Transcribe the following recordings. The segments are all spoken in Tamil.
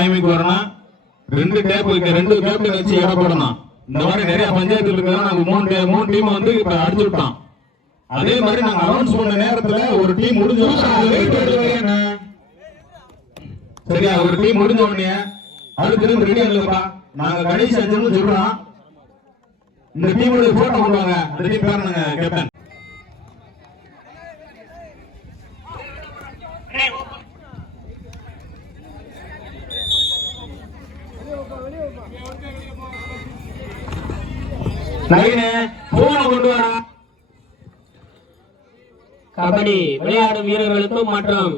டைமுக்கு வரணும். 2 கேப்டன் வச்சு இட போடணும். இந்த மாதிரி நிறைய பஞ்சாயத்து இருக்கிறதா நாங்க 3 டீம் வந்து இப்ப அடிச்சு விட்டோம். அதே மாதிரி நாங்க அனௌன்ஸ் பண்ண நேரத்துல ஒரு டீம் முடிஞ்ச சரியா, ஒரு டீம் முடிஞ்ச உடனே அடுத்து ரெடி இல்லப்பா நாங்க கடைசி அஞ்சு சொல்றோம். இந்த டீமோட போட்டோ கொண்டுவாங்க. அந்த டீம் பேருங்க கேப்டன். கபடி விளையாடும் வீரர்களுக்கும் மற்றும்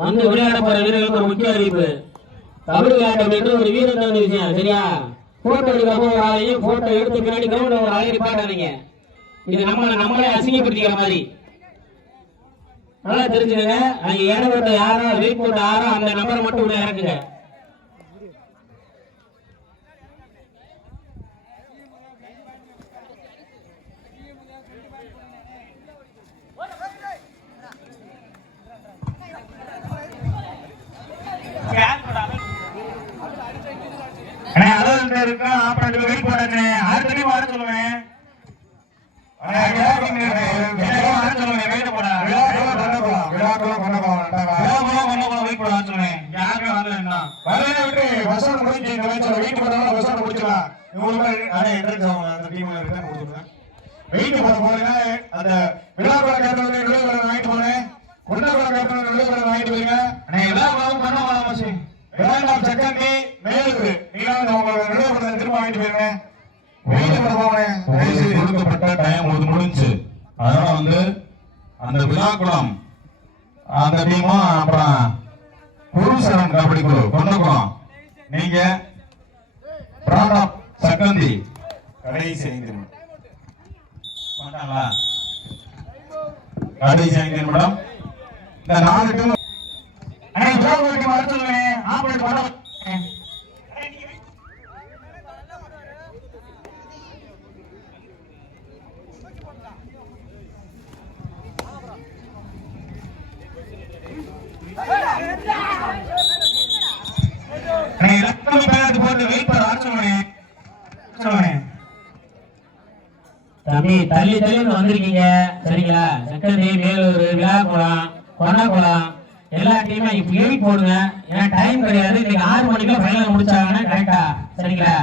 வந்து விளையாட போற வீரர்களுக்கு ஒரு முக்கிய அறிவிப்பு. கபடி விளையாட்டம் என்று ஒரு வீரர் தான் விஷயம். சரியா, போட்டோ எடுக்கிறப்போ ஒரு ஆளையும் போட்டோ எடுத்து பின்னாடி கிரௌண்ட்ல ஒரு ஆளையும் பாட்டாதீங்க. இது நம்மளே அசிங்கப்படுத்திக்கிற மாதிரி. நல்லா தெரிஞ்சுக்கங்க. அங்க இடம் போட்ட யாரோ வெயிட் போட்ட யாரோ அந்த நம்பரை மட்டும் உள்ள இறக்குங்க. கொடுக்கப்பட்ட டைம் முடிஞ்சு. அதனால வந்து அந்த விழாக்குளம் அந்த டீமும் அப்புறம் குருசரன் கபடி குழு கொண்டகுளம் நீங்க பிராணம் சக்கந்தி கடைசி 5 நிமிடம் கடைசி 5 நிமிடம். இந்த 4 டீம் தம்பி தள்ளி தள்ளி வந்திருக்கீங்க. சரிங்களா, செக்கந்தி, மேலூர், விழாக்குளம், கொன்னகுளம் எல்லா டீமும் இப்ப எழுதி போடுங்க. ஏன்னா டைம் கிடையாது. இன்னைக்கு 6 மணிக்குள்ள ஃபைனல் முடிச்சாங்கன்னா கரெக்டா. சரிங்களா,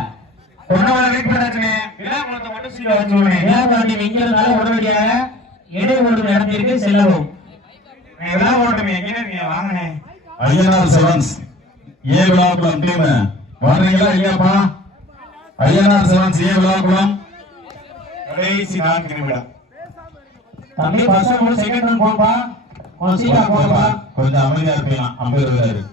கொன்னகுளம் வெயிட் பண்ணாச்சுங்க. விழாக்குளத்தை மட்டும் சீக்கிரம் வச்சுக்கோங்க. விழாக்குளம் டீம் இங்க இருந்தாலும் உடனடியாக இடைவெளி இடத்திற்கு செல்லவும். விழாக்குளம் எங்க இருக்கீங்க? வாங்கனே. ஐயனார் செவன்ஸ் ஏ விழாக்குளம் டீம் வர்றீங்களா இல்லையாப்பா? ஐயனார் செவன்ஸ் ஏ விழாக்குளம் கடைசி 4 நிமிடம். தம்பி பசங்க செகண்ட் ரன் போப்பா. கொஞ்சம் அமைதியா இருப்பீங்க. 50 பேர்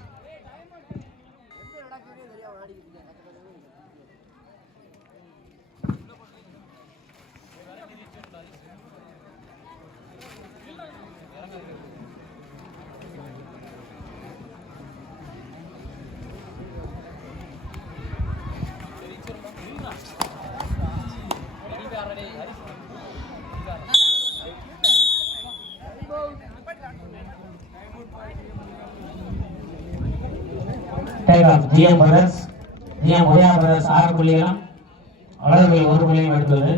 GM Brothers, GM Uday Brothers 6 புள்ளிகளும் அவர்கள் 1 புள்ளியும் எடுத்தது.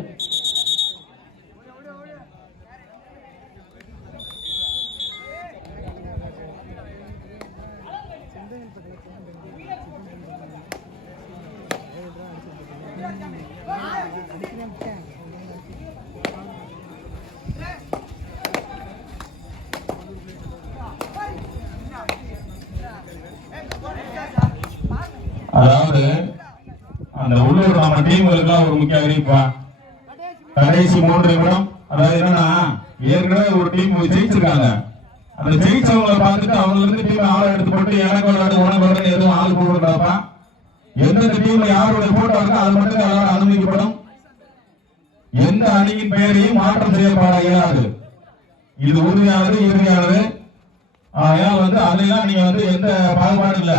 அதாவது அந்த உள்ளூர் நம்ம டீம்களுக்கு ஒரு முக்கிய அறிவிப்பா. கடைசி 3 நிமிடம். அதாவது என்னன்னா, ஏற்கனவே ஒரு டீம் ஜெயிச்சிருக்காங்க. அந்த ஜெயிச்சவங்களை பார்த்துட்டு அவங்களுக்கு இருந்து டீம் ஆளை எடுத்து போட்டு எனக்கு விளையாடு உனக்கு விளையாடு எதுவும் ஆள் போடுறாப்பா. எந்தெந்த டீம்ல யாருடைய போட்டோ இருக்கோ அது மட்டும் எல்லாரும் அனுமதிக்கப்படும். எந்த அணியின் பெயரையும் மாற்றம் செய்யப்பட இயலாது. இது உறுதியானது, இறுதியானது. அதனால வந்து அதெல்லாம் நீங்க வந்து எந்த பாகுபாடும் இல்ல.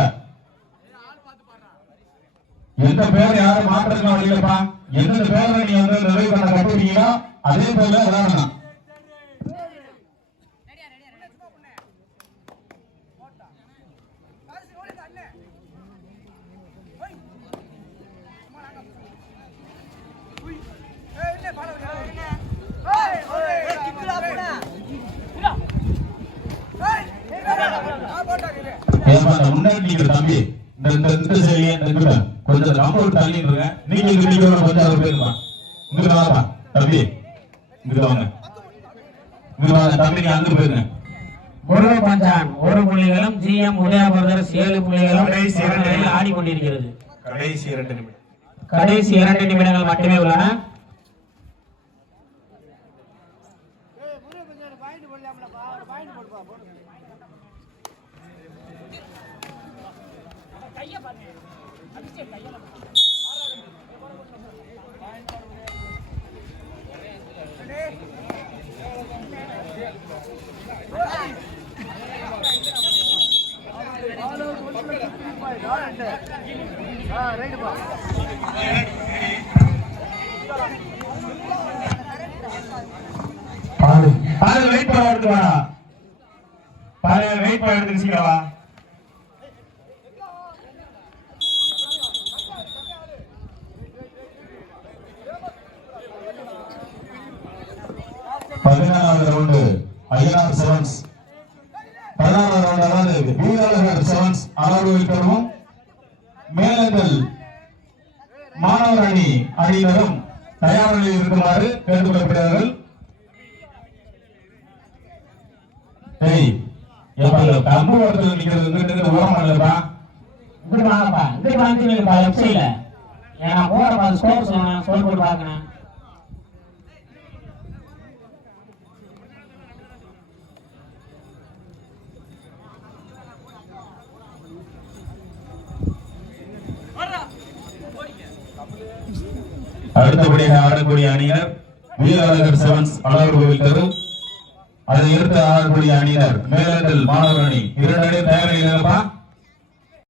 எந்த பேர் யாரும் மாற்றலாம் இல்லப்பா. எந்த பேரை நீங்க வந்து நிறைவு பண்ண கட்டுறீங்களோ அதே போல விளையாடணும். ஏமா அந்த முன்னாடி நிக்கிற தம்பி இந்த சைடுல இந்த கொஞ்சம் கம்பவுண்ட் தள்ளி இருங்க. நீங்க கொஞ்சம் அவர் போயிருமா இங்க வாப்பா தம்பி இங்க வாங்க தம்பி நீங்க அங்க போயிருங்க. முருக பஞ்சான் 1 புள்ளிகளும் ஜிஎம் உதயா பிரதர்ஸ் 7 புள்ளிகளும் ஆடிக்கொண்டிருக்கிறது. கடைசி 2 நிமிடங்கள் மட்டுமே உள்ளன. பாரு வெயிட் பண்ண எடுத்து வா. பாரு வெயிட் பண்ண எடுத்து சீக்கிரம் வா. பதினாறாவது ரவுண்டு ஐஆர் செவன்ஸ் 16வது ரவுண்ட் அதாவது வீரர்கள் செவன்ஸ் அளவுகள் பெறும் மேலங்கள் மாணவர் அணி அணியினரும் தயார் நிலையில் இருக்குமாறு கேட்டுக்கொள்ளப்படுகிறார்கள். கம்பு வரத்துல நிக்கிறது ஓரமா இல்லப்பா. இப்படி வாங்கப்பா இப்படி வாங்கிப்பா லெஃப்ட் சைட்ல ஏன்னா போறப்பா ஸ்கோர் சொல்லணும் ஸ்கோர் போட்டு பார்க்கணும். அடுத்தபடியாக ஆடக்கூடிய அணியினர் வீரர்கள் செவன்ஸ் அளவு கோவில் தெரு. அதை எடுத்து ஆடக்கூடிய அணியினர் மேலத்தில் மாணவர் அணி 2 அணி தயார் நிலையிலப்பா.